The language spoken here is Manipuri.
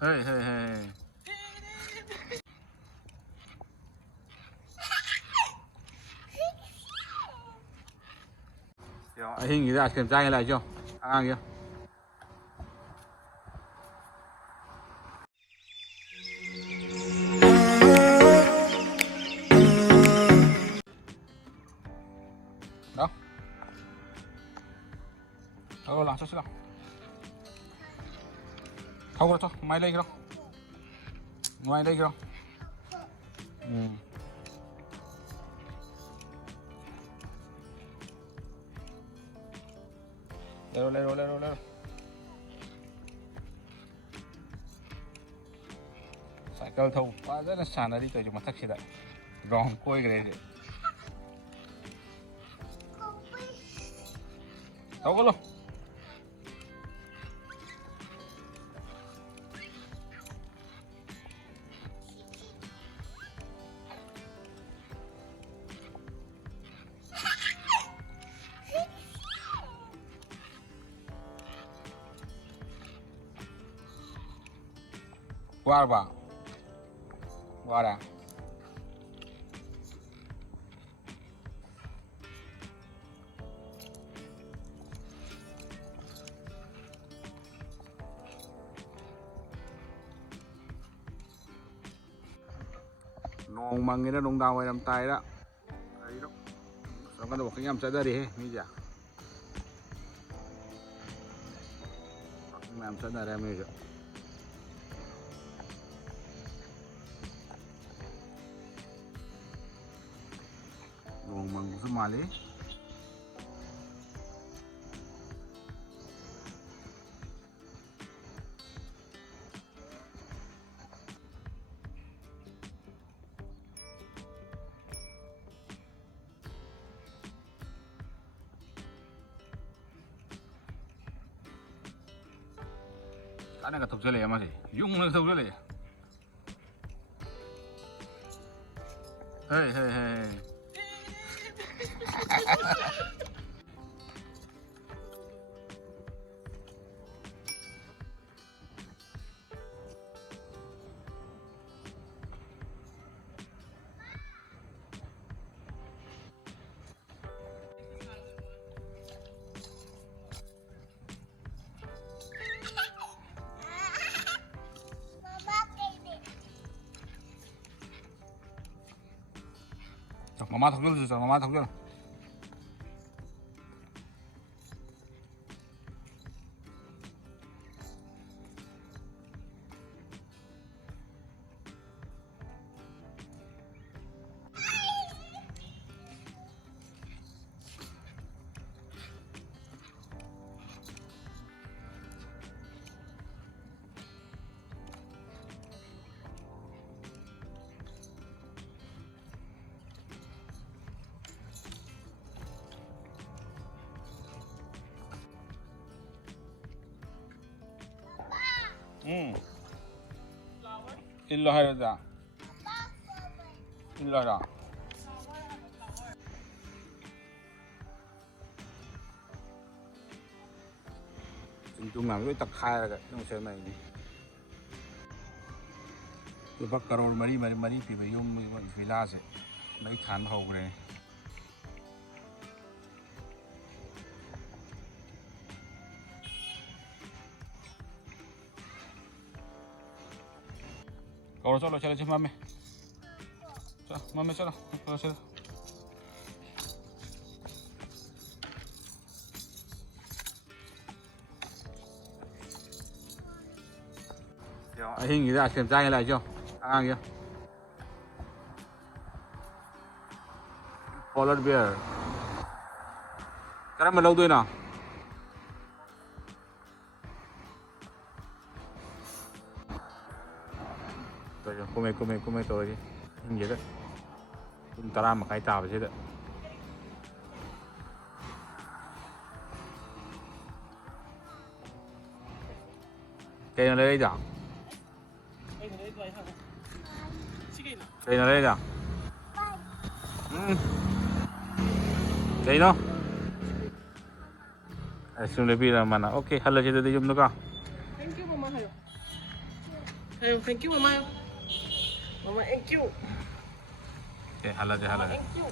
Hey, hey, hey. Hình gì ra kiểm tra như này chưa? Ăn kia. Đó. Thôi làm sao. Không cho, máy đây đâu. Ngoài đây đâu. Lên. Cycle thông quá rất là sàn đi tới chỗ mặt taxi đấy. Rong côi cái đấy. Đâu có luôn. Qua ba. Qua đã. Nong mangin na nung daway ng tayo na. Ayun o. So kan waktu ngam sa dari meja. Ngam sa dari meja. Nong mang sumali. Cái này là thục dưa lệ mà gì, dùng nó thục dưa lệ. Hey. Mama thục dưa rồi, mama thục dưa. Illo hay ra. Illo ra. Chúng làm cái tắc khai rồi đấy, trong xe này. Tôi bắt caro mari thì phải dùng villa sẽ mấy khán hậu này. Chalo mami. Mami chalo. Hình gì ra kiểm tra như này chưa? Ăn kia. Polar bear. Cái này mà lâu tuổi nào? Kume to đi. Hình gì đấy. Chúng ta làm một cái tàu vậy đấy. Cây nó lấy đâu? Cây nó lấy đâu? Cây nó? Asum lebih lah mana? Okay, halo cerita di jom tu kau. Thank you mama halo. Thank you mama. Mama thank you. hala deh. Thank you.